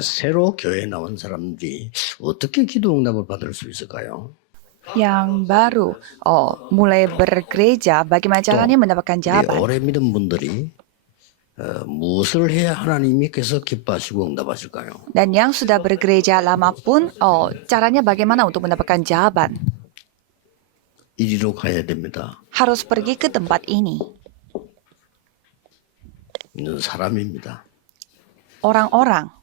새로 교회에 나온 사람들이 어떻게 기도 응답을 받을 수 있을까요? Yang baru mulai bergereja, bagaimana caranya mendapatkan 우리 jawaban? 오래 믿은 분들이 무엇을 해야 하나님께서 기뻐하시고 응답하실까요? Dan yang sudah bergereja lama pun, caranya bagaimana untuk mendapatkan jawaban? 이리로 가야 됩니다. Harus pergi ke tempat ini. 있는 사람입니다. Orang-orang.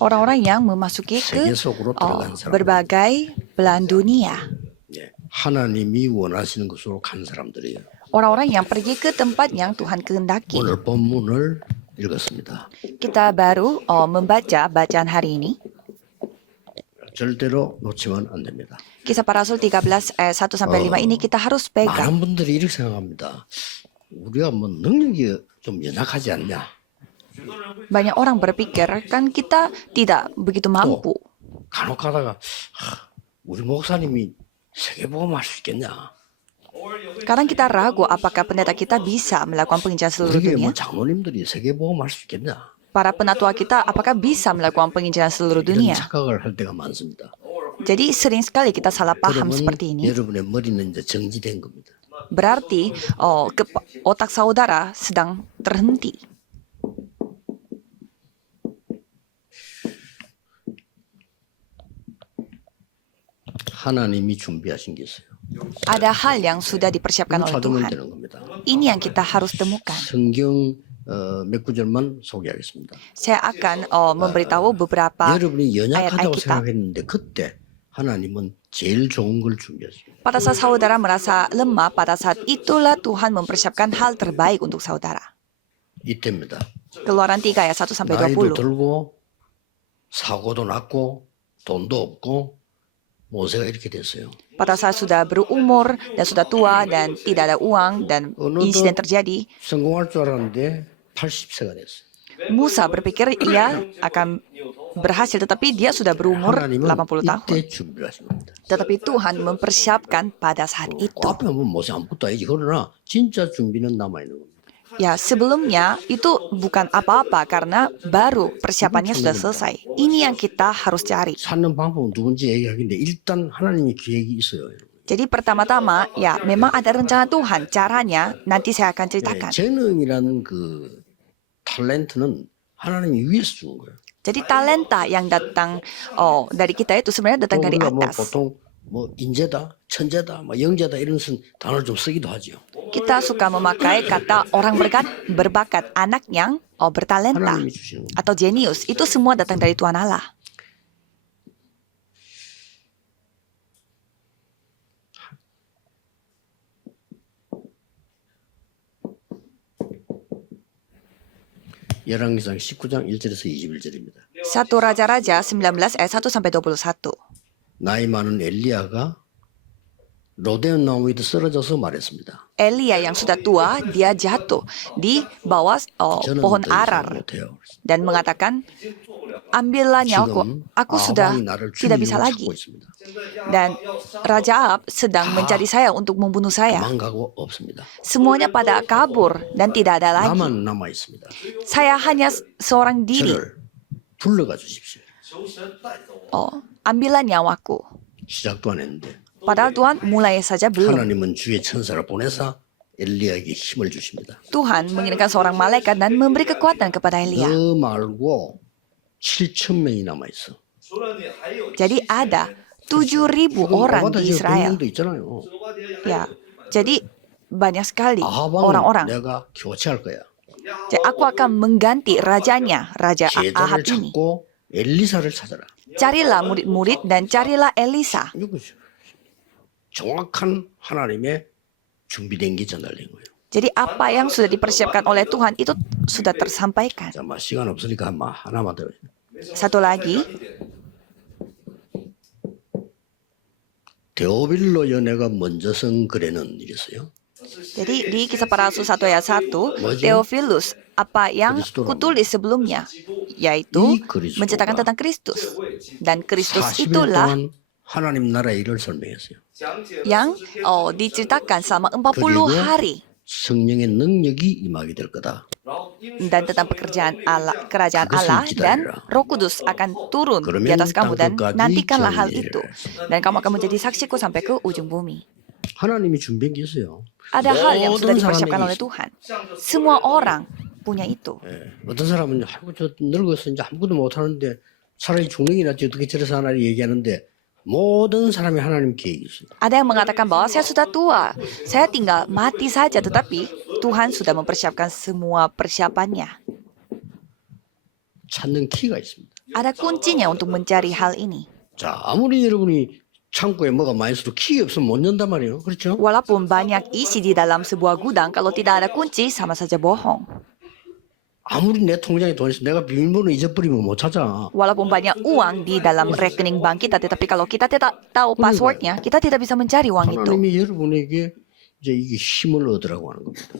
Orang-orang yang memasuki ke 세계 속으로 들어간 사람. berbagai belahan dunia. 예, 하나님이 원하시는 곳으로 간 사람들이에요. Orang-orang yang pergi ke tempat yang Tuhan kehendaki. 오늘 본문을 읽었습니다. Kita baru membaca bacaan hari ini. 절대로 놓치면 안 됩니다. Kisah Para Rasul 13 ayat 1 sampai 5 ini kita harus pegang. 많은 분들이 이렇게 생각합니다. 우리가 뭐 능력이 좀 연약하지 않냐? Banyak orang berpikir kan kita tidak begitu mampu. 간혹 가다가 우리 목사님이 세계복음 할 수 있겠냐? Kadang kita ragu apakah pendeta kita bisa melakukan penginjilan seluruh 우리게 dunia. 뭐 장로님들이 세계복음 할 수 있겠냐? Para penatua kita apakah bisa melakukan penginjilan seluruh 이런 dunia. 착각을 할 때가 많습니다. Jadi sering sekali kita salah paham 그러면 seperti ini. 여러분의 머리는 이제 정지된 겁니다. Berarti otak saudara sedang terhenti. 하나님이 준비하신 게 있어요. Ada hal yang sudah dipersiapkan oleh 찾으면 Tuhan. 되는 겁니다. Ini yang kita harus temukan. 성경 몇 구절만 소개하겠습니다. Saya akan memberitahu beberapa 여러분이 연약하다고 ayat-ayat kita. 생각했는데 그때 하나님은 제일 좋은 걸 준비했어요. Pada saat saudara merasa lemah, pada saat itulah Tuhan mempersiapkan hal terbaik untuk saudara. 이때입니다. Keluaran 3 ayat 1 sampai 나이도 20. 들고 사고도 났고 돈도 없고 모세가 이렇게 됐어요. Pada saat sudah berumur dan sudah tua dan tidak ada uang dan insiden terjadi, 성공할 줄 알았는데 80세가 됐어요. Musa berpikir ia akan berhasil, tetapi dia sudah berumur 하나님은 80 tahun. 이때 준비를 하신 겁니다. Tetapi Tuhan mempersiapkan pada saat itu. 앞에 보면 모세 아무것도 아니지. 그러나 진짜 준비는 남아있는 겁니다. Ya, sebelumnya itu bukan apa-apa karena baru persiapannya sudah selesai. Ini yang kita harus cari. 찾는 방법은 누군지 얘기하긴데 일단 하나님의 계획이 있어요. Jadi pertama-tama, ya memang ada rencana Tuhan. Caranya nanti saya akan 예, ceritakan. 재능이라는 그 탤런트는 하나님이 위에서 주는 거예요. Jadi talenta yang datang dari kita itu sebenarnya datang dari 우리가 뭐 atas. 보통 뭐 인재다, 천재다, 뭐 영재다 이런 단어를 좀 쓰기도 하죠. Kita suka memakai kata orang berbakat, anak yang bertalenta 하나님이 주시는 겁니다. atau jenius. Itu semua datang dari Tuhan Allah. 열왕기상 19장 1절에서 21절입니다. 1 Raja-Raja 19 ayat 1 sampai 21. 나이 많은 엘리야가 로데온 나무 위에 쓰러져서 말했습니다. Elia yang sudah tua, dia jatuh di bawah 저는 pohon 더 이상 arar 못해요. dan mengatakan, ambillah nyawaku, aku sudah 아합이 나를 tidak bisa 죽이려고 lagi. 찾고 있습니다. Dan Raja Ahab sedang mencari saya untuk membunuh saya. 도망가고 없습니다. Semuanya pada kabur dan tidak ada lagi. 나만 남아 있습니다. Saya hanya seorang diri. 저를 불러가 주십시오. Ambillah nyawaku. 시작도 안 했는데 Padahal Tuhan mulai saja belum. 하나님은 주의 천사를 보내사 엘리야에게 힘을 주십니다. Tuhan mengirimkan seorang malaikat dan memberi kekuatan kepada Elia. 너 말고 7천 명이 남아 있어. Jadi ada 7.000 orang di Israel. 도 있잖아요. Ya, jadi banyak sekali 아합은 orang-orang. 내가 교체할 거야. Jadi aku akan mengganti rajanya, Raja Ahab 제자를 ini. 찾고 엘리사를 찾아라. Carilah murid-murid dan carilah Elisa. 이거죠. 정확한 하나님의 준비된 게 전달된 거예요. Jadi apa yang sudah dipersiapkan oleh Tuhan itu sudah tersampaikan. 자, 시간 없으니까 하나만 더. Satu lagi, 데오빌로 연애가 먼저 쓴 글에는 이랬어요. jadi di Kisah Para Rasul 1 ayat 1, 뭐죠? Theophilus, apa yang kutulis sebelumnya, yaitu 이 그리스도가 menceritakan tentang Kristus. Dan Kristus 40일 itulah 동안 하나님 나라의 일을 설명했어요. yang diceritakan selama 40 그리고 hari 성령의 능력이 임하게 될 거다. dan tentang pekerjaan Allah, kerajaan 그것을 Allah dan 기다리라. Roh Kudus akan turun di 그러면 atas kamu dan 땅끝까지 nantikanlah hal 정리를 itu dan kamu akan menjadi saksiku sampai ke ujung bumi. 하나님이 준비한 게 있어요. Ada hal yang sudah 모든 dipersiapkan 사람에게 oleh Tuhan. Semua orang punya itu. 예. 어떤 사람은 아이고 저 늙어서 이제 아무것도 못 하는데 차라리 죽는 게 낫지 어떻게 저래서 하나님 얘기하는데 모든 사람이 하나님 계획이 있습니다. Ada yang mengatakan bahwa saya sudah tua, saya tinggal mati saja, tetapi Tuhan sudah mempersiapkan semua persiapannya. 찾는 키가 있습니다. Ada kuncinya untuk mencari hal ini. 자, 아무리 여러분이 창고에 뭐가 많이 있어도 키 없으면 못 연단 말이에요. 그렇죠? Walaupun banyak isi di dalam sebuah gudang, kalau tidak ada kunci sama saja bohong. 아무리 내 통장에 돈 있어 내가 비밀번호 잊어버리면 못 찾아. Walaupun banyak uang di dalam rekening bank kita, tetapi kalau kita tidak tahu passwordnya, kita tidak bisa mencari uang itu. 하나님이 여러분에게 이제 이게 힘을 얻으라고 하는 겁니다.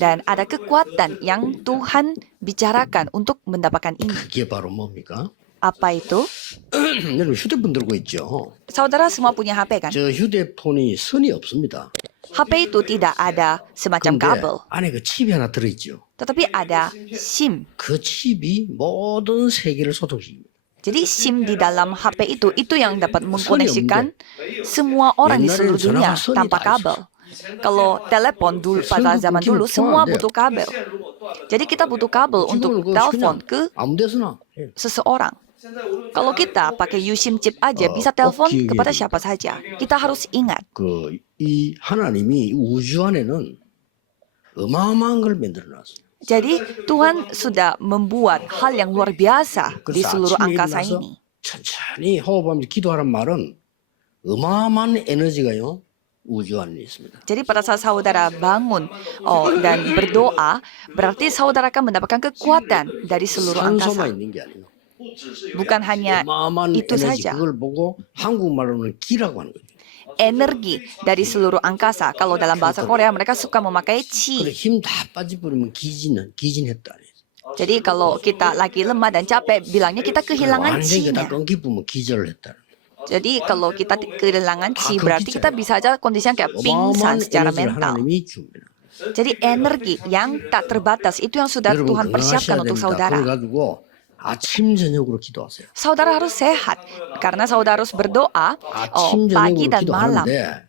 Dan ada kekuatan yang Tuhan bicarakan untuk mendapatkan ini. 그게 바로 뭡니까? Apa itu? 여러분 휴대폰 들고 있죠. Saudara semua punya HP kan? 저 휴대폰이 선이 없습니다. HP itu tidak ada semacam 근데 kabel, 안에 그 칩이 하나 들어있죠. tetapi ada SIM. 그 칩이 모든 세계를 소통시킵니다. Jadi SIM di dalam HP itu yang dapat mengkoneksikan semua orang di seluruh dunia tanpa kabel. Kalau telepon dulu pada zaman dulu semua butuh kabel. Jadi kita butuh kabel untuk telepon ke 아무 데서나. 예. seseorang. Kalau kita pakai USIM chip aja bisa telepon kepada siapa saja. Kita harus ingat. 이 하나님이 우주 안에는 어마어마한 걸 만들어놨어요. Jadi Tuhan sudah membuat hal yang luar biasa di 그래서 seluruh 아침에 angkasa 일어나서 ini. 천천히 호흡하면서 기도하는 말은 어마어마한 에너지가요 우주 안에 있습니다. Jadi pada saat saudara bangun dan berdoa, berarti saudara akan mendapatkan kekuatan dari seluruh angkasa. 산소만 있는 게 아니에요. Bukan hanya 어마어마한 itu 에너지 saja. 그걸 보고 한국말로는 기라고 하는 거죠. Energi dari seluruh angkasa. Kalau dalam bahasa Korea mereka suka memakai 그래 chi. 힘 다 빠져버리면 기진했다. Jadi kalau kita lagi lemah dan capek, bilangnya kita kehilangan 완전히 chi-nya. 다 끊기면 기절을 했다. Jadi kalau kita kehilangan chi, berarti kita bisa aja kondisinya kayak pingsan 어마어마한 secara 에너지를 mental. 하나님이 줍니다. Jadi energi yang tak terbatas itu yang sudah 여러분 Tuhan persiapkan 건강하셔야 untuk 됩니다. saudara. 그래가지고 아침 저녁으로 기도하세요. Saudara harus sehat karena saudara harus berdoa 아침 pagi 저녁으로 dan malam. 기도하는데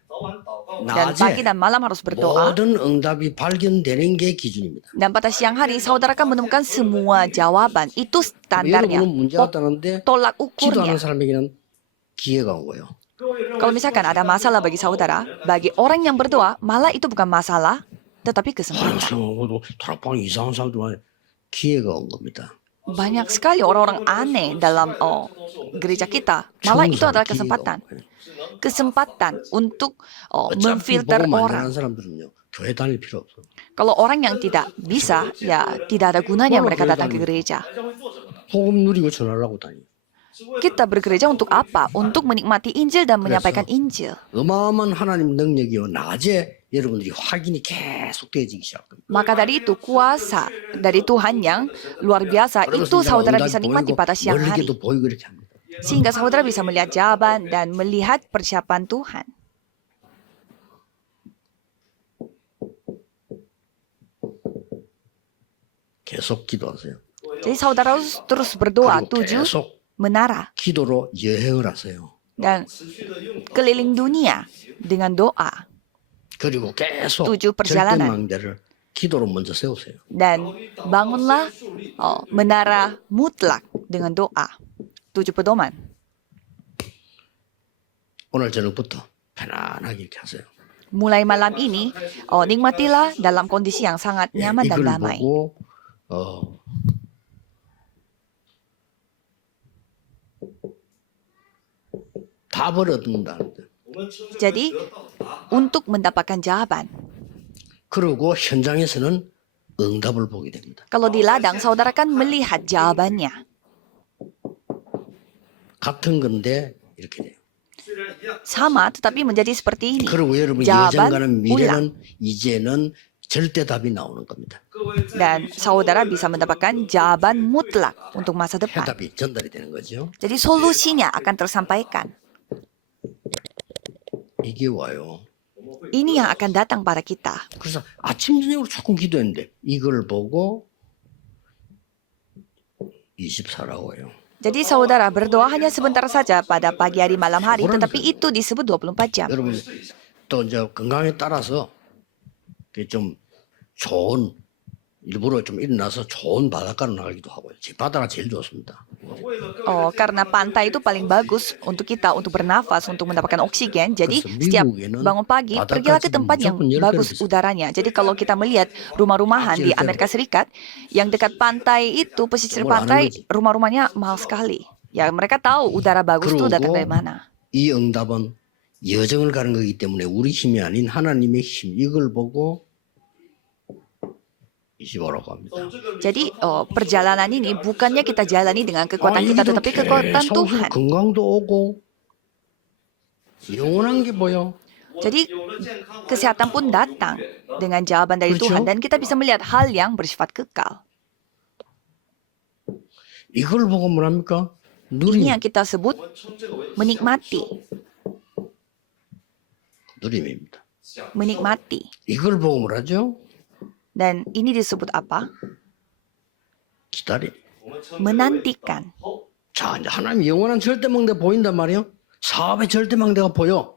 Dan pagi 낮에 dan malam harus berdoa. 모든 응답이 발견되는 게 기준입니다. Dan pada siang hari saudara akan menemukan semua jawaban. Itu standarnya. 여러분은 문제가 왔다는데 Tolak 기도하는 ukurnya. 사람에게는 기회가 온 거예요. Kalau misalkan ada masalah bagi saudara, bagi orang yang berdoa, malah itu bukan masalah, tetapi kesempatan. 다락방 이상한 사람들 많아요. 기회가 온 겁니다. Banyak sekali orang-orang aneh dalam gereja kita. Malah itu adalah kesempatan. Kesempatan untuk memfilter 보고 orang. 만나는 사람들은요. 교회 다닐 필요 없어. Kalau orang yang tidak bisa, ya tidak ada gunanya mereka datang ke gereja. 복음 누리고 전하려고 다니. Kita bergereja untuk apa? Untuk menikmati Injil dan menyampaikan Injil. 어마어마한 하나님 능력이요. 낮에 여러분들이 확인이 계속 되어지기 시작합니다. Maka dari itu kuasa dari Tuhan yang luar biasa itu saudara bisa nikmati pada siang hari. 멀리게도 보이고 이렇게 합니다. Sehingga saudara bisa melihat jawaban dan melihat persiapan Tuhan. 계속 기도하세요. Jadi saudara harus terus berdoa, 그리고 7 계속 menara 기도로 여행을 하세요. dan keliling dunia dengan doa. 그리고 계속 7 perjalanan. 절대망대를 기도로 먼저 세우세요. Dan bangunlah menara mutlak dengan doa. 7 pedoman. 오늘 저녁부터 편안하게 이렇게 하세요. Mulai malam ini, nikmatilah dalam kondisi yang sangat 예, nyaman dan 이걸 damai. 보고 답을 얻는다는데. Jadi, untuk mendapatkan jawaban. 그리고 현장에서는 응답을 보게 됩니다. Kalau di ladang, saudara kan melihat jawabannya. 같은 건데 이렇게 돼요. Sama, tetapi menjadi seperti ini. 그리고 여러분 자반, 예전 가는 미래는 이제는 절대 답이 나오는 겁니다. Dan saudara bisa mendapatkan jawaban mutlak untuk masa depan. 해답이 전달이 되는 거죠. Jadi solusinya akan tersampaikan. 이게 와요. Ini yang akan datang pada kita. 그래서 아침 저녁으로 조금 기도했는데 이걸 보고 24라고 해요. Jadi saudara berdoa hanya sebentar saja pada pagi hari malam hari, tetapi itu disebut 24 jam. 여러분 또 이제 건강에 따라서 좀 좋은 일부러 좀 일어나서 좋은 바닷가로 나가기도 하고요. 제 바다가 제일 좋습니다. Oh, karena pantai itu paling bagus untuk kita untuk bernafas, untuk mendapatkan oksigen. Jadi setiap bangun pagi pergilah ke tempat yang bagus udaranya. Jadi kalau kita melihat rumah-rumahan di Amerika Serikat yang dekat pantai itu, pesisir pantai, rumah-rumahnya mahal sekali. Ya mereka tahu udara bagus itu datang dari mana. 이 응답은 여정을 가는 거기 때문에 우리 힘이 아닌 하나님의 힘 이걸 보고 25라고 합니다. Jadi perjalanan ini bukannya kita jalani dengan kekuatan kita, tetapi kekuatan Tuhan. 건강도 오고 영원한 게 뭐요? Jadi kesehatan pun datang dengan jawaban dari Tuhan dan kita bisa melihat hal yang bersifat kekal. 이걸 보고 뭐랍니까? Ini yang kita sebut menikmati. 누림입니다. Menikmati. 이걸 보고 뭐라죠? Dan ini disebut apa? 기다림. Menantikan. 자, 이제 하나님 영원한 절대망대가 보인단 말이에요. 사업의 절대망대가 보여.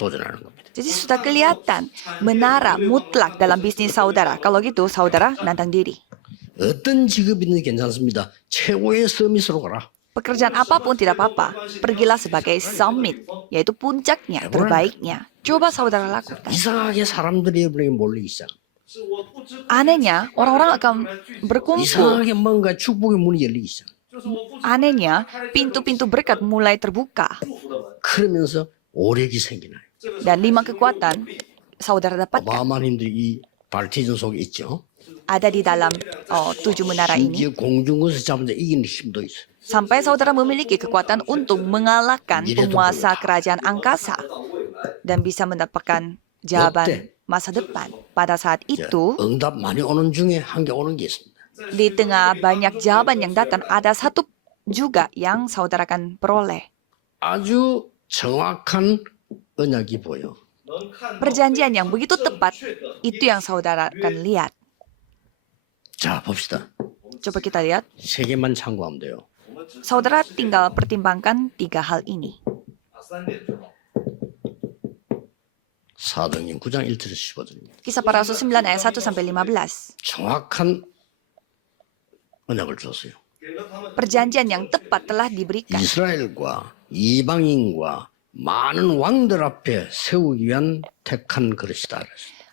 도전하는 겁니다. Jadi sudah kelihatan menara mutlak dalam bisnis saudara. Kalau gitu saudara nantang diri. 어떤 직업이든 괜찮습니다. 최고의 서밋으로 가라. Pekerjaan apapun tidak apa-apa. Pergilah sebagai summit, yaitu puncaknya, terbaiknya. Coba saudara lakukan. 이상하게 사람들이 여러분에게 몰리기 시작. Anehnya, orang-orang akan berkumpul. 이상하게 뭔가 축복의 문이 열리기 시작. Anehnya, pintu-pintu berkat mulai terbuka. 그러면서 오력이 생기나요. Dan 5 kekuatan saudara dapatkan. 어마어마한 힘들이 이 발티즌 속에 있죠. Ada di dalam 7 menara ini. 심지어 공중에서 잡는데 이기는 힘도 있어요. Sampai saudara memiliki kekuatan untuk mengalahkan penguasa kerajaan angkasa. Dan bisa mendapatkan jawaban masa depan. Pada saat itu, 응답 많이 오는 중에 한 개 오는 게 있습니다. di tengah banyak jawaban yang datang, ada satu juga yang saudara akan peroleh. 아주 정확한 언약이 보여. Perjanjian yang begitu tepat, itu yang saudara akan lihat. 자, 봅시다. Coba kita lihat. 3개만 참고하면 돼요. Saudara tinggal pertimbangkan 3 hal ini. 사도행전 9장 1절에서 15절입니다. Kisah para Rasul 9 ayat 1 sampai 15. 정확한 언약을 줬어요. Perjanjian yang tepat telah diberikan. 이스라엘과 이방인과 많은 왕들 앞에 세우기 위한 택한 그릇이다.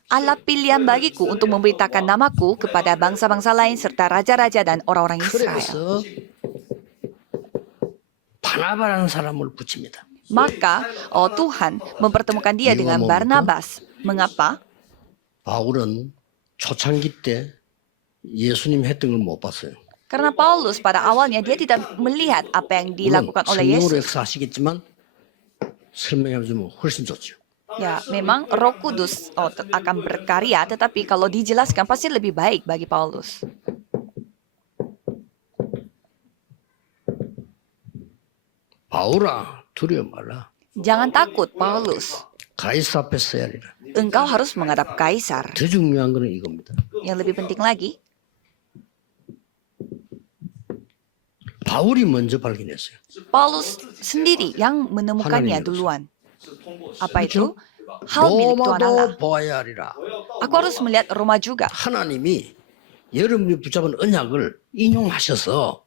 Allah pilihan bagiku untuk memberitakan namaku kepada bangsa-bangsa lain serta raja-raja dan orang-orang Israel. 그래서 바나바라는 사람을 붙입니다. Maka Tuhan mempertemukan dia dengan Barnabas. Mengapa? 바울은 초창기 때 예수님 했던 걸 못 봤어요. Karena Paulus pada awalnya dia tidak melihat apa yang 물론 dilakukan oleh 성령으로 Yesus. 역사하시겠지만 설명해주면 훨씬 좋죠. Ya, memang Roh Kudus akan berkarya, tetapi kalau dijelaskan pasti lebih baik bagi Paulus. 바울아 두려워 말라. Jangan takut, Paulus. 가이사 앞에 서야 하리라. Engkau harus menghadap Kaisar. 더 중요한 거는 이겁니다. Yang lebih penting lagi, 바울이 먼저 발견했어요. Paulus sendiri yang menemukannya duluan. Apa itu? Hal milik Tuhan Allah. 로마도 보아야 하리라. Aku harus melihat Roma juga. 하나님이 여러분이 붙잡은 언약을 인용하셔서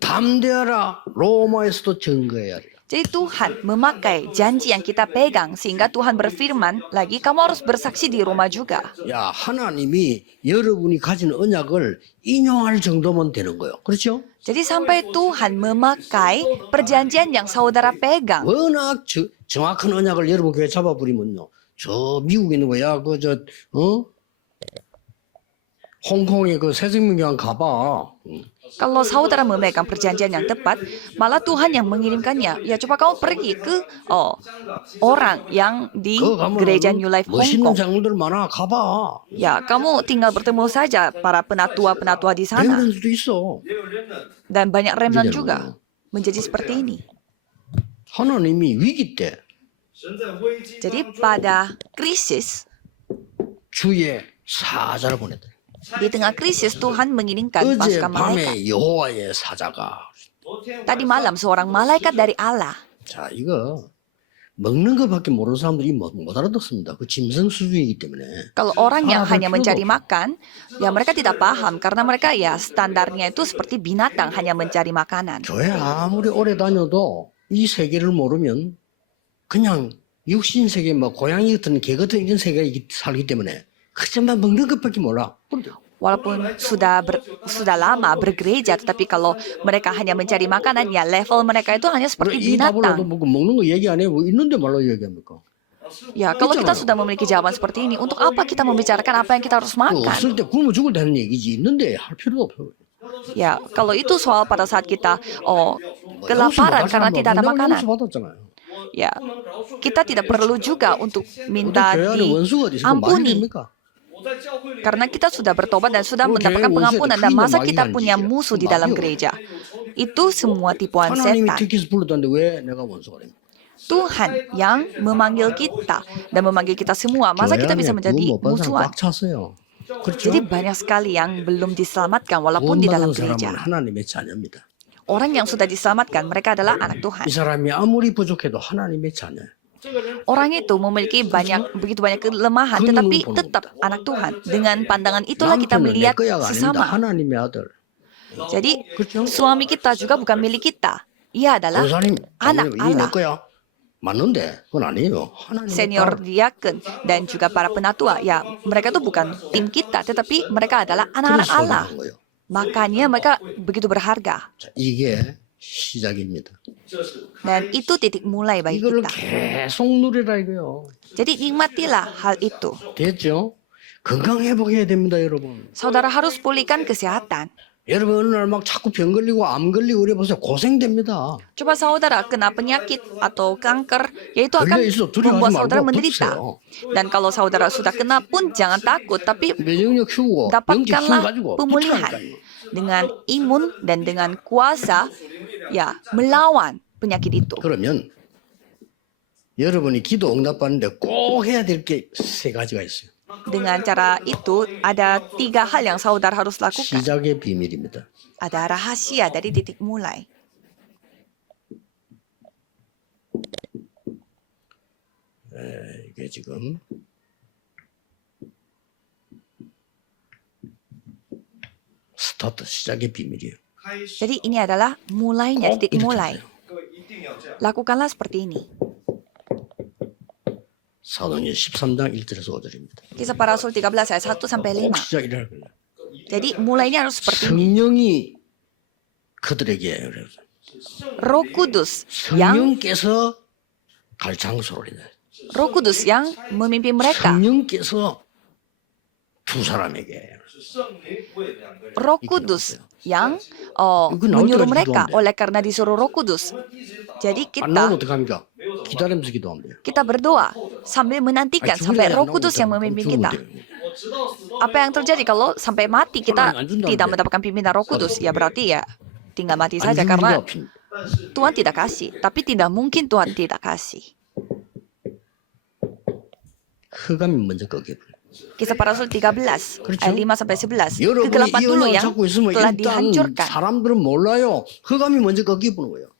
담대하라 로마에서도 증거해야 하리라. Jadi Tuhan memakai janji yang kita pegang sehingga Tuhan berfirman lagi, kamu harus bersaksi di Roma juga. 야, 하나님이 여러분이 가진 언약을 인용할 정도면 되는 거예요. 그렇죠? Jadi sampai Tuhan memakai perjanjian yang saudara pegang. 워낙 정확한 언약을 여러분 교회 잡아버리면요. 저 미국에 있는 거야. 홍콩에 그 새생명교회 가봐. Kalau saudara memegang perjanjian yang tepat, malah Tuhan yang mengirimkannya. Ya coba kamu pergi ke orang yang di gereja New Life Hong 멋있는 Kong. 장로들 많아. 가봐. Ya, kamu tinggal bertemu saja para penatua-penatua di sana. 그런 수도 있어. Dan banyak remnant juga menjadi seperti ini. 하나님이 위기 때 Jadi pada krisis, 주의 사자를 보냈다. di tengah krisis Tuhan mengirimkan pasukan malaikat. 어젯밤에 여호와의 사자가. Tadi malam seorang malaikat dari Allah. 자, 이거 먹는 것밖에 모르는 사람들이 못 알아듣습니다. 그 짐승 수준이기 때문에. Kalau orang yang 할 hanya 필요가 mencari 없어. makan, ya mereka tidak paham karena mereka ya standarnya itu seperti binatang hanya mencari makanan. 교회 아무리 오래 다녀도 이 세계를 모르면 그냥 육신 세계, 뭐 고양이 같은 개 같은 이런 세계에 살기 때문에 그저만 먹는 것밖에 몰라. Walaupun sudah lama bergereja, tetapi kalau mereka hanya mencari makanan, ya level mereka itu hanya seperti 이 답을 binatang. 뭐 먹는 거 얘기 안 해. 뭐 있는데 말로 얘기합니까? Ya, kalau kita sudah memiliki jawaban seperti ini, untuk apa kita membicarakan apa yang kita harus 그 makan? 없을 때 굶어 죽을 때 하는 얘기지. 있는데 할 필요도 없어. Ya, kalau itu soal pada saat kita kelaparan karena tidak ada makanan. 받았잖아요. Ya, kita tidak perlu juga untuk minta 교회 안에 원수가 어디 있어? 말이 diampuni. 됩니까? Karena kita sudah bertobat dan sudah mendapatkan pengampunan, dan masa kita punya musuh di dalam gereja. Itu semua tipuan 하나님이 setan. 택해서 불렀다는데 왜 내가 원수가 됩니까? Tuhan yang memanggil kita dan memanggil kita semua, masa kita bisa menjadi 구원 못 받은 사람 musuhan? 꽉 찼어요. 그렇죠? Jadi banyak sekali yang belum diselamatkan 구원 walaupun di dalam 받은 gereja. 사람은 하나님의 자녀입니다. Orang yang sudah diselamatkan, mereka adalah anak 이 Tuhan. 사람이 아무리 부족해도 하나님의 자녀. Orang itu memiliki begitu banyak kelemahan, tetapi tetap anak Tuhan. Dengan pandangan itulah kita 남편은 내 melihat 거야가 아닙니다. sesama. 하나님의 아들. Jadi 그렇죠? suami kita juga bukan milik kita. Ia adalah 도사님, anak 이내 Allah. 거야. 맞는데 그건 아니에요. 하나님의 Senior 딸. diaken dan juga para penatua, ya mereka itu bukan tim kita, tetapi mereka adalah anak-anak 그래서 Allah. 그런 거예요. Makanya mereka begitu berharga. 자, 이게 시작입니다. Dan itu titik mulai bagi 이거를 kita. 계속 누리라 이거요. Jadi nikmatilah hal itu. 됐죠? 건강 회복해야 됩니다, 여러분. Saudara harus pulihkan kesehatan. 여러분 어느 날 막 자꾸 병 걸리고 암 걸리고 그래 보세요. 고생됩니다. Coba saudara kena penyakit atau kanker, yaitu akan 걸려 있어 두려워하지 membuat saudara 말고 menderita. 붙으세요. Dan kalau saudara sudah kena pun jangan takut, tapi 면역력 키우고 영적 힘 dapatkanlah 가지고 pemulihan 붙으라니까요. dengan imun dan dengan kuasa, ya melawan penyakit itu. 그러면 여러분이 기도 응답받는데 꼭 해야 될 게 세 가지가 있어요. Dengan cara itu ada 3 hal yang saudara harus lakukan. 시작의 비밀입니다. Ada rahasia dari titik mulai. 이게 지금 스타트 시작의 비밀이에요. Jadi ini adalah mulainya, 꼭 titik 이렇게 mulai. 하세요. Lakukanlah seperti ini. 사도행전 13장 1절에서 5절입니다. Kisah para Rasul 13 ayat 1 sampai 꼭 5. 시작이라 그래요. Jadi mulainya harus seperti ini. 성령이 그들에게 그래서 Roh Kudus yang 갈 장소를 Roh Kudus yang memimpin mereka. 성령께서 두 사람에게 Roh Kudus yang menyuruh mereka oleh karena disuruh Roh Kudus. Jadi 안 나오면 kita 어떡합니까? 기다리면서 기도하면 돼요. kita berdoa sambil menantikan sampai Roh Kudus yang memimpin kita. Apa yang terjadi kalau sampai mati kita tidak mendapatkan pimpinan Roh Kudus? Ya berarti ya tinggal mati saja karena Tuhan tidak kasih. Tapi tidak mungkin Tuhan tidak kasih. 흑암이 먼저 꺾여 버려요. Kisah para Rasul 13 ayat 5 sampai 11. 여러분이 Kegelapan 이 dulu 은혜를 yang 찾고 있으면 telah 일단 dihancurkan. 사람들은 몰라요. 흑암이 먼저 꺾여 보는 거예요.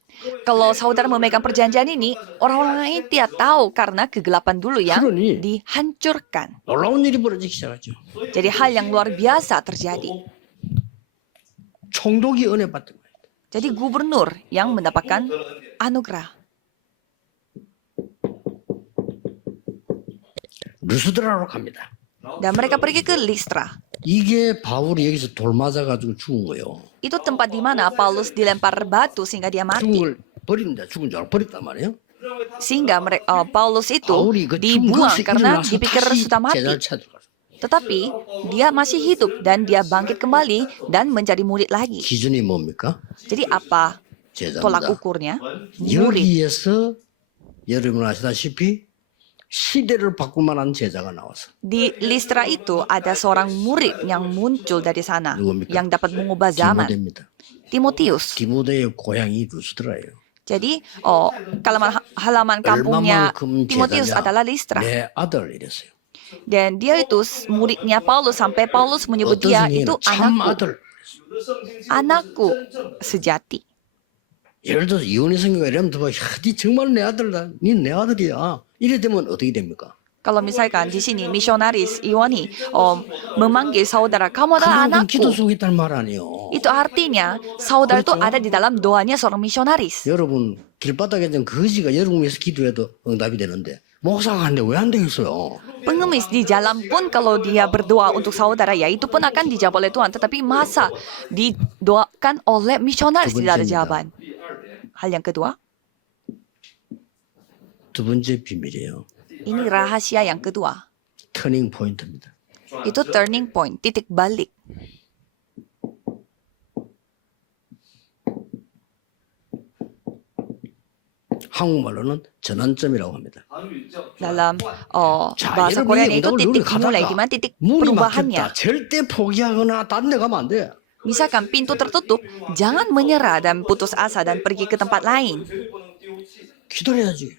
Kalau saudara memegang perjanjian ini, orang-orang lain tidak tahu karena kegelapan dulu yang 그러니 dihancurkan. 놀라운 일이 벌어지기 시작하죠. Jadi hal yang luar biasa terjadi. 총독이 은혜 받던 거예요. Jadi gubernur yang mendapatkan anugerah. 루스드라로 갑니다. Dan mereka pergi ke Listra. 이게 바울이 여기서 돌 맞아가지고 죽은 거예요. Itu tempat di mana Paulus dilempar batu sehingga dia mati. 죽은 걸 버린다. 죽은 줄 알고 버렸단 말이에요. Sehingga Paulus itu 바울이 그 죽은 dibuang 것을 karena 일어나서 dipikir 다시 sudah mati. 제자를 찾으러 가서 Tetapi dia masih hidup dan dia bangkit kembali dan menjadi murid lagi. 기준이 뭡니까? Jadi apa tolak 제자입니다. ukurnya? Murid. 여기에서 여러분 아시다시피 시대를 바꿀 만한 제자가 나왔어. Di Listra itu ada seorang murid yang muncul dari sana 누굽니까? yang dapat mengubah zaman. 디모데입니다. Timotius. 디모데의 고향이 루스드라예요. Jadi halaman kampungnya 얼마만큼 Timotius 제자냐? adalah Listra. 내 아들 이랬어요. Dan dia itu muridnya Paulus sampai Paulus menyebut 어떤 dia 성경에는 itu 참 anakku, 아들. anakku sejati. 예를 들어서 이혼의 성경가 이러면 뭐, 네 정말 내 아들다. 네 내 아들이야. 이래 되면 어떻게 됩니까? Kalau misalkan di sini misionaris Iwani memanggil saudara, kamu adalah 그만큼 기도 anakku. 속에 있단 말 아니에요. Itu artinya saudara itu 그렇죠? ada di dalam doanya seorang misionaris. 여러분 길바닥에 있는 거지가 여러분 위해서 기도해도 응답이 되는데 목사가 하는데 왜 안 되겠어요? Pengemis di jalan pun kalau dia berdoa untuk saudara, ya itu pun akan dijawab oleh Tuhan. Tetapi masa didoakan oleh misionaris tidak ada jawaban? Hal yang kedua, 두 번째 비밀이에요. ini rahasia yang kedua. 터닝 포인트입니다. Itu turning point, titik balik. 한국말로는 전환점이라고 합니다. Dalam bahasa 여러분이 Korea itu 응답을 titik 누리고 dimulai 가다가 di mana titik 문이 perubahannya. 막혔다. 절대 포기하거나 다른 데 가면 안 돼. Misalkan pintu tertutup, jangan menyerah dan putus asa dan pergi ke tempat lain. 기다려야지.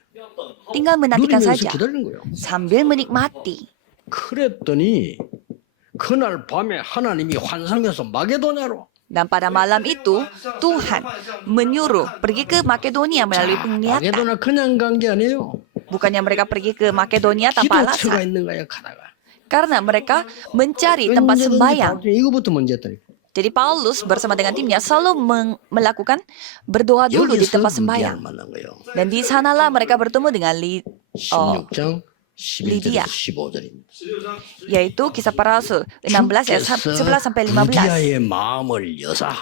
Tinggal menantikan 누리면서 saja 기다리는 거예요. sambil menikmati. 그랬더니 그날 밤에 하나님이 환상에서 마게도냐로 Dan pada malam itu, Tuhan menyuruh pergi ke Makedonia melalui penglihatan. 마게도나 그냥 간 게 아니에요. Bukannya mereka pergi ke Makedonia tanpa 기도처가 alasan. 있는 거야 가다가. Karena mereka mencari tempat sembahyang. 이거부터 문제였다니까. Jadi Paulus bersama dengan timnya selalu melakukan berdoa dulu di 여기서 tempat sembahyang. 미디안을 만난 거예요. Dan di sanalah mereka bertemu dengan 16장 11절에서 Lydia. 15절입니다. yaitu Kisah Para Rasul 16 ayat 11 sampai 15. lydia의 마음을 여사.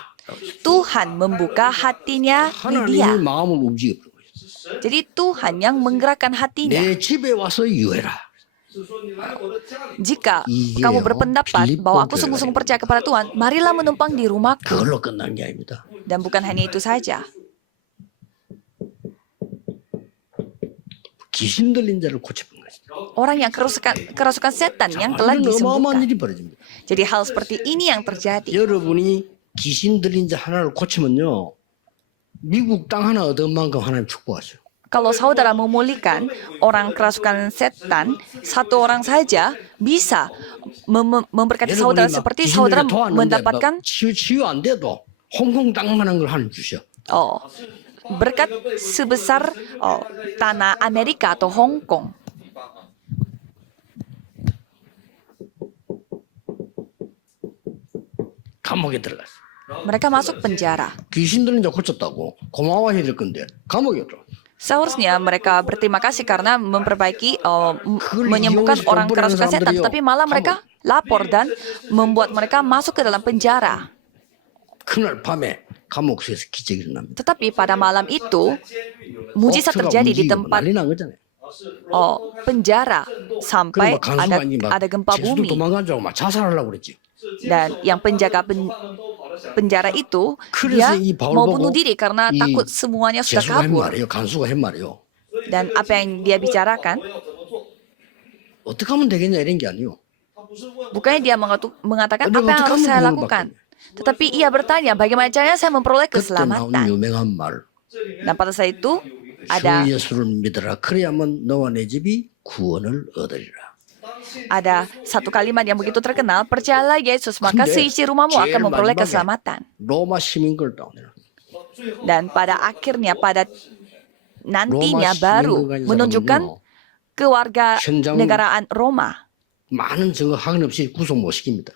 Tuhan membuka hatinya 하나님이 Lydia. 마음을 움직여 버린 거예요. Jadi Tuhan yang menggerakkan hatinya. 내 집에 와서 유해라. Jika 이게요, kamu berpendapat Filippo bahwa aku 교회가 sungguh-sungguh percaya kepada Tuhan, marilah menumpang di rumahku. 그걸로 끝난 게 아닙니다. Dan bukan hanya itu saja. 귀신 들린 자를 고쳐본 거죠. Orang yang kerasukan setan yang telah 이런 어마어마한 disembuhkan. 일이 벌어집니다. Jadi hal seperti ini yang terjadi. 여러분이 귀신 들린 자 하나를 고치면요, 미국 땅 하나 얻은 만큼 하나님 축복하셔. Kalau saudara memulihkan orang kerasukan setan, satu orang saja bisa memberkati saudara seperti saudara mendapatkan 치유 안 돼도 홍콩 땅만한 걸 하나님 주셔. berkat sebesar tanah Amerika atau Hong Kong. 감옥에 들어갔어. Mereka masuk penjara. 귀신 들린 자 고쳤다고 고마워해야 될 건데 감옥에 들어. Seharusnya mereka berterima kasih karena memperbaiki, menyembuhkan orang kerasukan setan. Tapi malah mereka lapor dan membuat mereka masuk ke dalam penjara. 그날 밤에 감옥에서 기적이 일어납니다. Tetapi pada malam itu, mujizat terjadi di tempat 난리 난 거잖아요. penjara sampai 그럼 막 간수가 막 ada gempa 죄수들 bumi. 도망가자고 막 자살하려고 그랬지. Dan yang penjaga penjara itu, 그래서 dia 이 바울 mau 보고 bunuh diri karena 이 takut semuanya sudah 죄수가 한 kabur. 말이에요. 간수가 한 말이에요. Dan apa yang dia bicarakan, 어떻게 하면 되겠냐 이런 게 아니에요. bukannya dia mengatakan Aduh, apa yang harus kamu saya belum lakukan. Tetapi ia bertanya bagaimana caranya saya memperoleh 그때 나온 keselamatan. 유명한 말. Dan pada saat itu 주 ada 예수를 믿어라. 그래야만 너와 내 집이 구원을 얻으리라. satu kalimat yang begitu terkenal, percayalah Yesus maka 근데 seisi rumahmu akan 제일 memperoleh 마지막에 keselamatan. 로마 시민 걸 따오네요. Dan pada akhirnya, pada nantinya 로마 baru 시민권까지 menunjukkan 사람은요, kewarga 현장 negaraan Roma. 많은 증거 확인 없이 구속 못 시킵니다.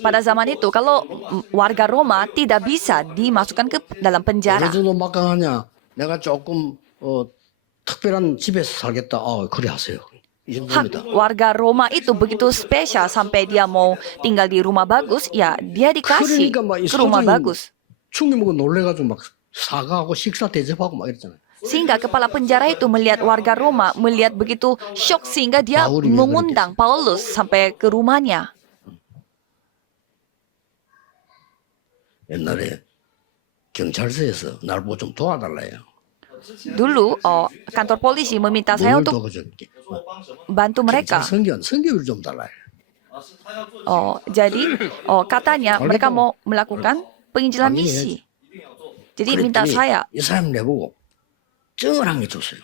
Pada zaman itu, kalau warga Roma tidak bisa dimasukkan ke dalam penjara. 어느 정도 막강하냐? 내가 조금 특별한 집에서 살겠다. 그래 하세요. 이 정도입니다. Hak warga Roma itu begitu spesial sampai dia mau tinggal di rumah bagus, ya dia dikasih 그러니까 막이 ke rumah 소장이 bagus. 충격 먹고 놀래가지고 막 사과하고 식사 대접하고 막 이랬잖아요. Sehingga kepala penjara itu melihat warga Roma, melihat begitu syok sehingga dia Pauli mengundang Paulus sampai ke rumahnya. 옛날에 경찰서에서 날 보고 좀 도와달라요. Dulu kantor polisi meminta saya 뭘 untuk 도와줄게? bantu mereka. 성교를 좀 달라요. Jadi katanya mereka mau melakukan penginjilan misi. Jadi minta 그랬더니 saya 이 사람 내보고 증을 한 개 줬어요.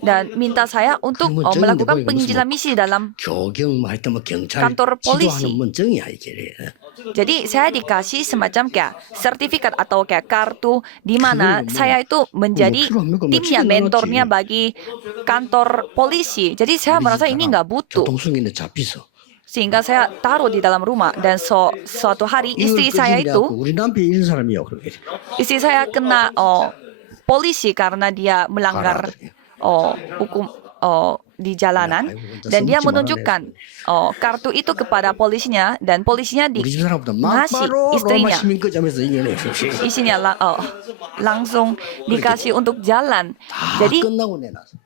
dan minta saya untuk melakukan penginjilan misi dalam 교경 뭐 하여튼 뭐 경찰 kantor polisi. 지도하는 문증이야 이게. Jadi saya dikasih semacam kayak sertifikat atau kayak kartu di mana saya itu menjadi timnya, mentornya bagi kantor polisi. Jadi saya merasa ini nggak butuh. 교통승인에 잡히서. Sehingga saya taruh di dalam rumah. Dan suatu hari istri saya itu, 우리 남편 이런 사람이요. 그렇게. istri saya kena polisi karena dia melanggar hukum di jalanan. Dan dia menunjukkan kartu itu kepada polisinya. Dan polisinya 우리 집 사람보다 ngasih 막바로 로마 istrinya. 시민권자면서 이겨내. Isinya langsung dikasih untuk jalan. 다 Jadi 끝나고 내놨어.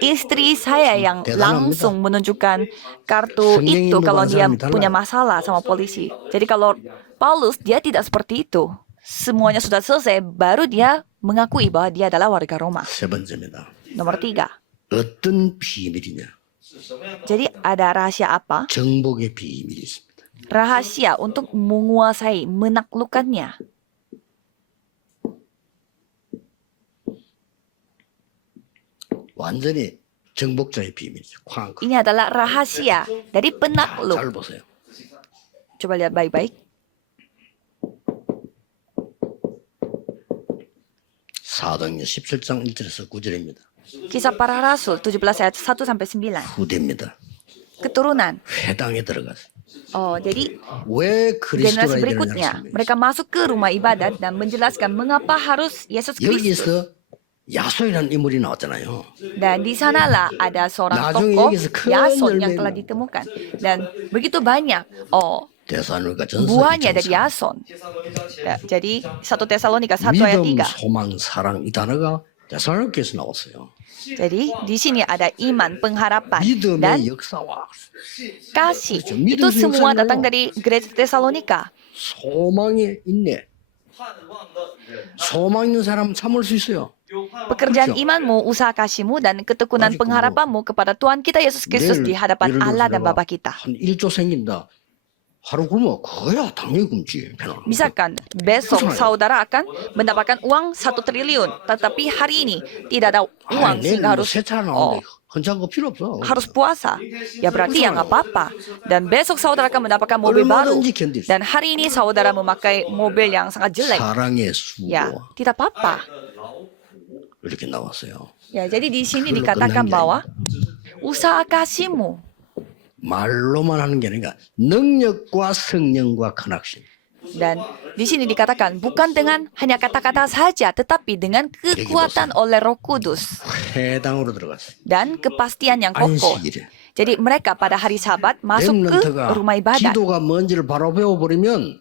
istri saya yang langsung menunjukkan kartu itu kalau dia punya masalah sama polisi. Jadi kalau Paulus, dia tidak seperti itu. Semuanya sudah selesai, baru dia mengakui bahwa dia adalah warga Roma. 세 번째입니다. Nomor 3. 어떤 비밀이냐? Jadi ada rahasia apa? 정복의 비밀이 있습니다. Rahasia untuk menguasai, menaklukkannya. 완전히 정복자의 비밀이죠. 쾅. Ini adalah rahasia dari 잘 penakluk. 보세요. Coba lihat baik-baik. 사도행전 17장 1절에서 9절입니다. Kisah para Rasul 17 ayat 1 sampai 9. 후대입니다. Keturunan. 회당에 들어가서 Jadi 왜 그리스도가 generasi 이르느냐 berikutnya, mereka masuk ke rumah ibadat dan menjelaskan mengapa harus Yesus Kristus. 여기서 야소이라는 인물이 나왔잖아요. Dan di sanalah ada seorang 나중에 tokoh 여기서 큰 Yason yang 열매가 telah ditemukan. Dan begitu banyak 데살로니가 전서 buahnya 2장 dari Yason. Jadi 1 Tesalonika 1 ayat 믿음, 3. 소망, 사랑 이 단어가 데살로니가에서 나왔어요. Jadi di sini ada iman, pengharapan, dan 믿음의 역사와 kasih. 그렇죠. Itu 믿음 semua 역사인가요? datang dari gereja Tesalonika. 소망의 인내. 소망 있는 사람은 참을 수 있어요. Pekerjaan 그렇죠. imanmu, usaha kasihmu, dan ketekunan 아직 pengharapanmu kepada Tuhan kita Yesus Kristus di hadapan 예를 들어서 Allah dan 내가 Bapa kita. 한 1조 생긴다. 하루 굶어 그거야 당연히 굶지. 편안. Misalkan besok saudara akan mendapatkan uang 1 triliun, tetapi hari ini tidak ada uang sehingga harus 세차 나오는데 헌장 거 필요 없어. harus puasa. Ya berarti ya nggak apa-apa. Dan besok saudara akan mendapatkan mobil baru. 얼마든지 견딜 수. Dan hari ini saudara memakai mobil yang sangat jelek. 사랑의 수고 Ya, tidak apa-apa. 이렇게 나왔어요. Ya, jadi di sini 그걸로 dikatakan 끝난 게 bahwa usaha kasihmu. 말로만 하는 게 아니라 능력과 성령과 큰악심. Dan di sini dikatakan bukan dengan hanya kata-kata saja, tetapi dengan kekuatan oleh Roh Kudus 회당으로 들어갔어요. dan kepastian yang kokoh. 안식일에. Jadi mereka pada hari Sabat masuk ke 렘넌트가 rumah ibadat. 기도가 뭔지를 바로 배워버리면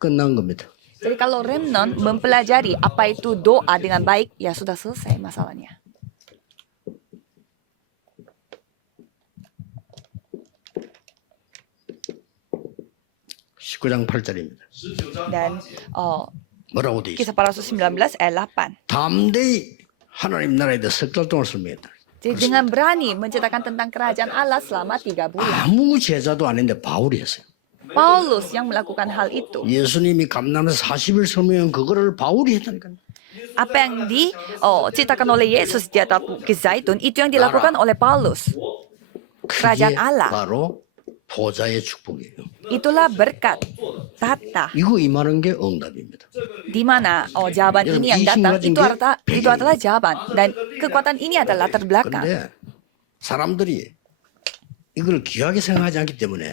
끝난 겁니다. Jadi kalau remnant mempelajari apa itu doa dengan baik, ya sudah selesai masalahnya. (19장 8절입니다) Dan 뭐라고 돼 있어요? Kisah Para Rasul 19 ayat 8. 담대히 하나님 나라에 대해 석 달 동안 설명했다. Jadi dengan berani menceritakan tentang kerajaan Allah selama 3 bulan. 아무 제자도 안 했는데 바울이 했어요. Paulus yang melakukan hal itu. 예수님이 감남에서 40일 설명한 그거를 바울이 했다니까요. Apa yang diceritakan oleh Yesus di atas Bukit Zaitun, itu yang dilakukan oleh Paulus. 그게 Kerajaan Allah. 바로 보좌의 축복이에요. Itulah berkat, tahta. 이거 임하는 게 응답입니다. Di mana jawaban ini yang datang, itu adalah jawaban. Dan kekuatan ini adalah latar belakang. 그런데 사람들이 이걸 귀하게 생각하지 않기 때문에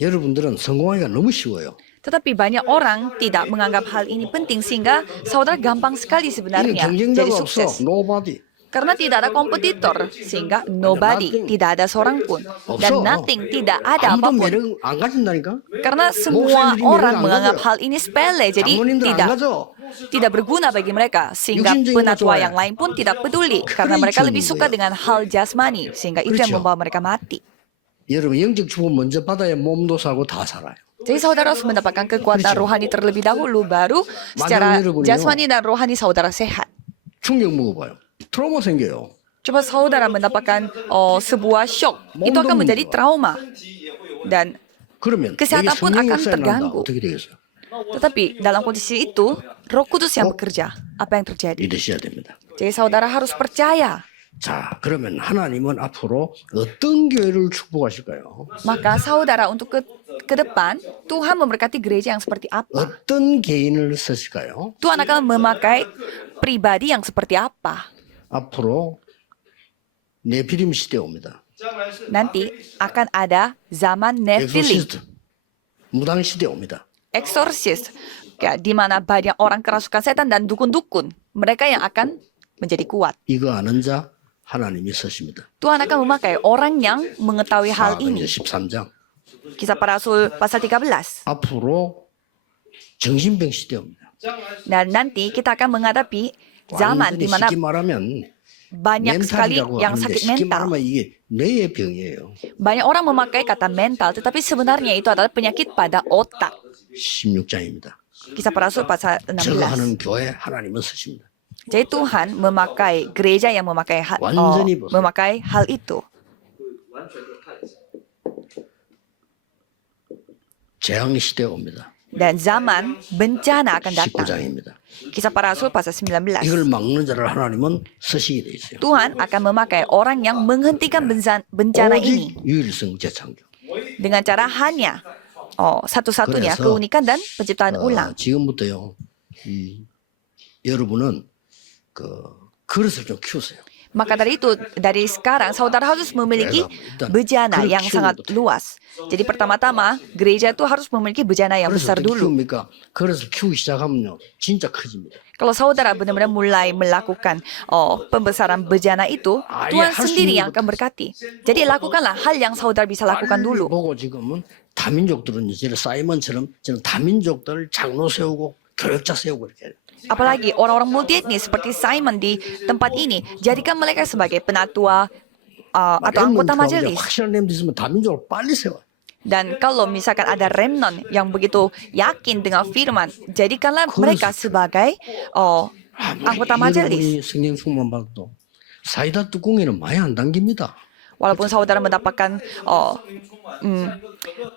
여러분들은 성공하기가 너무 쉬워요. Tetapi banyak orang tidak menganggap hal ini penting sehingga saudara gampang sekali 이게 sebenarnya 경쟁자가 jadi 없어. sukses. Nobody. Karena tidak ada kompetitor sehingga nobody, tidak ada seorang pun. 없어. Dan nothing, tidak ada 아무도 apapun. 매력 안 가진다니까. Karena semua 목사님들이 orang 매력 안 menganggap 가져요. hal ini sepele, jadi 장모님들 안 가져. tidak berguna bagi mereka. Sehingga 육신적인 penatua 거 좋아해. yang lain pun tidak peduli. Karena mereka lebih suka dengan hal jasmani. Sehingga itu yang 그렇죠. membawa mereka mati. 여러분 영적 축복 먼저 받아야 몸도 사고 다 살아요. Jadi saudara harus mendapatkan kekuatan rohani terlebih dahulu, baru secara jasmani dan rohani saudara sehat. 충격 먹어봐요. 트라우마 생겨요. Coba saudara mendapatkan sebuah shock, itu akan menjadi trauma. Dan 그러면 kesehatan 여기 pun 성령 akan 역사에 난다. terganggu. 어떻게 되겠어요? Tetapi dalam kondisi itu, Roh Kudus yang bekerja. Apa yang terjadi? 이러셔야 됩니다. Jadi saudara harus percaya. 자, 그러면 하나님은 앞으로 어떤 교회를 축복하실까요? Maka saudara untuk ke depan, Tuhan memberkati gereja yang seperti apa? 어떤 개인을 쓰실까요? Tuhan akan memakai pribadi yang seperti apa? 앞으로 네피림 시대 옵니다. Nanti akan ada zaman Nephilim, 엑소시스트 무당 시대 옵니다. eksorsis, ya, di mana banyak orang kerasukan setan dan dukun-dukun. Mereka yang akan menjadi kuat. 이거 아는 자 하나님이 쓰십니다. Tuhan akan memakai orang yang mengetahui hal ini. 13장. Kisah para Rasul pasal 13. 앞으로 정신병 시대 옵니다. Dan nanti kita akan menghadapi zaman di 완전히 mana 쉽게 말하면 banyak sekali 멘탈이라고 yang 하는데 sakit 쉽게 mental. 말하면 이게 뇌의 병이에요. Banyak orang memakai kata mental, tetapi sebenarnya itu adalah penyakit pada otak. 16장입니다. Kisah para Rasul pasal 저거 16. 하는 교회 하나님은 쓰십니다. Jadi Tuhan memakai gereja yang memakai 완전히 보세요. memakai hal itu. 재앙 시대 옵니다. Dan zaman bencana akan datang. 19장입니다. Kisah para Rasul pasal 19. 이걸 막는 자를 하나님은 쓰시게 돼 있어요. Tuhan akan memakai orang yang menghentikan bencana ini 오직 유일성 재창조. dengan cara hanya satu-satunya 그래서, keunikan dan penciptaan ulang. 지금부터요. 여러분은 그릇을 좀 키우세요. Maka dari itu, dari sekarang saudara harus memiliki bejana yang sangat luas. Jadi pertama-tama, gereja itu harus memiliki bejana yang 그래서 besar 어떻게 dulu. 키웁니까? 그릇을 키우기 시작하면요. 진짜 커집니다. Kalau saudara benar-benar mulai melakukan pembesaran bejana itu, Tuhan sendiri yang akan berkati. Jadi lakukanlah hal yang saudara bisa lakukan dulu. 보고 지금은 다민족들은 이제 사이먼처럼 저는 다민족들 장로 세우고 교역자 세우고 이렇게 해요. Apalagi orang-orang multietnis seperti Simon di tempat ini, jadikan mereka sebagai penatua atau anggota majelis. 확실한 렘도 있으면 다민족을 빨리 세워. Dan kalau misalkan ada remnant yang begitu yakin dengan firman, jadikanlah mereka sebagai anggota majelis. 성령 충만 받도 사이다 뚜껑에는 많이 안 담깁니다. Walaupun saudara mendapatkan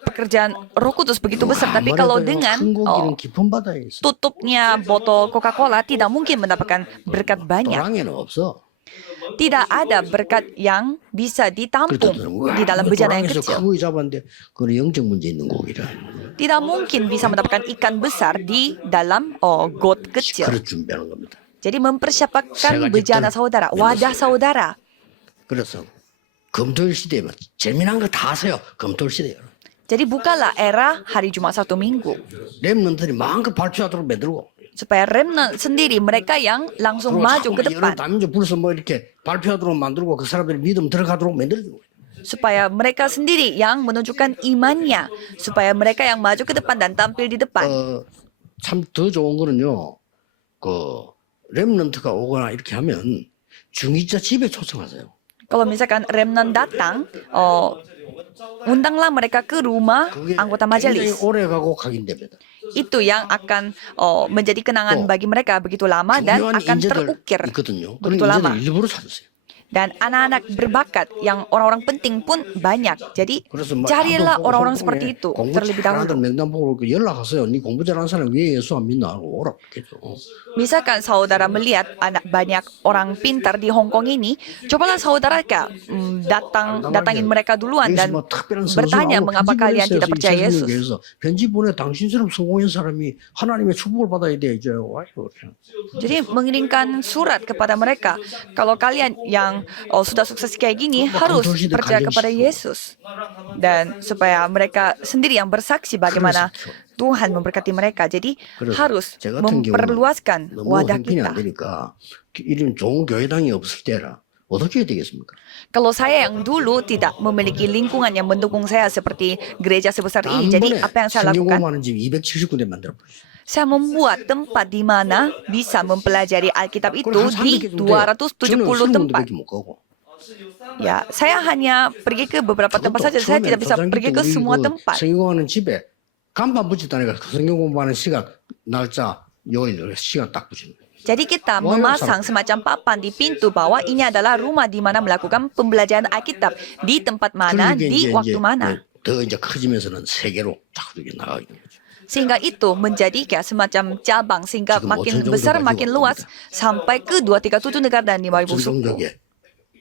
pekerjaan Roh Kudus begitu besar, tapi kalau dengan 큰 고기는 깊은 바다에 있어. tutupnya botol Coca-Cola tidak mungkin mendapatkan berkat banyak. 도랑에는 없어. Tidak ada berkat yang bisa ditampung di dalam bejana yang 도랑에서 큰 kecil. 고기 잡았는데 그건 영적 문제 있는 고기라. Tidak mungkin bisa mendapatkan ikan besar di dalam got kecil. 그릇 준비하는 겁니다. Jadi mempersiapkan bejana saudara, wadah saudara. 그래서 금토일 시대면 재미난 거 다 하세요. 금토일 시대요. Jadi bukalah era hari Jumat Sabtu Minggu. 렘넌들이 마음껏 발표하도록 만들고. Supaya remnant sendiri mereka yang langsung maju ke 여러 depan. 다민족 불러서 뭐 이렇게 발표하도록 만들고 그 사람들이 믿음 들어가도록 만들고. Supaya mereka sendiri yang menunjukkan imannya. Supaya mereka yang maju ke depan dan tampil di depan. 참 더 좋은 거는요. 렘넌트가 오거나 이렇게 하면 중위자 집에 초청하세요. Kalau misalkan remnant datang, undanglah mereka ke rumah anggota 굉장히 majelis. 오래 가고 각인됩니다. Itu yang akan menjadi kenangan bagi mereka begitu lama dan 중요한 akan 인재들 terukir 있거든요. 그런 begitu lama. 인재들 일부러 찾으세요. Dan anak-anak berbakat yang orang-orang penting pun banyak. Jadi 그래서 뭐 carilah 한번 orang-orang 보고 seperti itu 공부 terlebih 잘하는 dahulu. 명단 보고 연락하세요. 네 공부 잘하는 사람 왜 예수 안 믿나 하고 오라 그랬죠. Misalkan saudara melihat banyak orang pintar di Hong Kong ini, cobalah saudara datangin mereka duluan dan 뭐 특별한 bertanya 선수하고 mengapa kalian tidak percaya Yesus. 위해서 편지 보내 당신처럼 성공한 사람이 하나님의 축복을 받아야 되죠. Jadi mengirimkan surat kepada mereka, kalau kalian yang sudah sukses kayak gini harus percaya kepada Yesus. Dan supaya mereka sendiri yang bersaksi bagaimana Tuhan memberkati mereka. Jadi harus memperluaskan 너무 wadah 형편이 안 kita. 되니까 이런 좋은 교회당이 없을 때라 어떻게 해야 되겠습니까? Kalau saya yang dulu tidak memiliki lingkungan yang mendukung saya seperti gereja sebesar ini, jadi apa yang saya lakukan? 성경공부하는 집 279대 만들어 버렸어요. Saya membuat tempat di mana bisa mempelajari Alkitab itu di 270 tempat. Ya, saya hanya pergi ke beberapa tempat saja. Saya tidak bisa pergi ke semua tempat. 성경공부하는 집에 간판 붙였다니까 성경 공부하는 시간 날짜 요일 시간 딱 붙이는 거예요. Jadi kita memasang semacam papan di pintu bahwa ini adalah rumah di mana melakukan pembelajaran Alkitab di tempat mana, di waktu mana. 더 이제 커지면서는 세계로 자꾸 이렇게 나가게 되는 거죠. Sehingga itu menjadi kayak semacam cabang sehingga 지금 makin 5천 정도 besar 가지고 makin luas sampai ke 237 negara dan 5.000 suku. 전종적에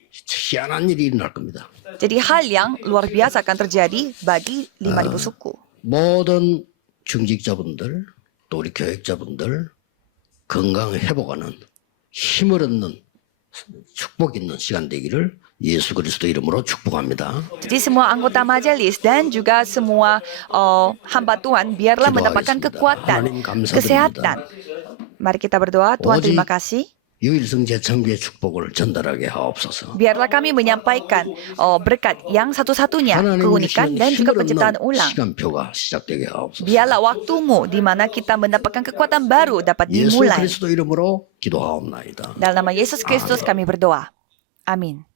희한한 일이 일어날 겁니다. Jadi hal yang luar biasa akan terjadi bagi 5.000 suku. 모든 중직자분들 또 우리 교육자분들 건강을 회복하는 힘을 얻는 축복 있는 시간 되기를 예수 그리스도 이름으로 축복합니다. Jadi semua anggota majelis dan juga semua hamba Tuhan biarlah mendapatkan kekuatan, kesehatan. Mari kita berdoa. Tuhan, terima kasih. 유일성 제천교의 축복을 전달하게 하옵소서. Biarlah kami menyampaikan berkat yang satu-satunya, keunikan dan juga penciptaan ulang. 시간표가 시작되게 하옵소서. Biarlah waktumu di mana kita mendapatkan kekuatan baru dapat 예수 dimulai. 그리스도 이름으로 기도하옵나이다. Dalam nama Yesus Kristus kami berdoa. Amin.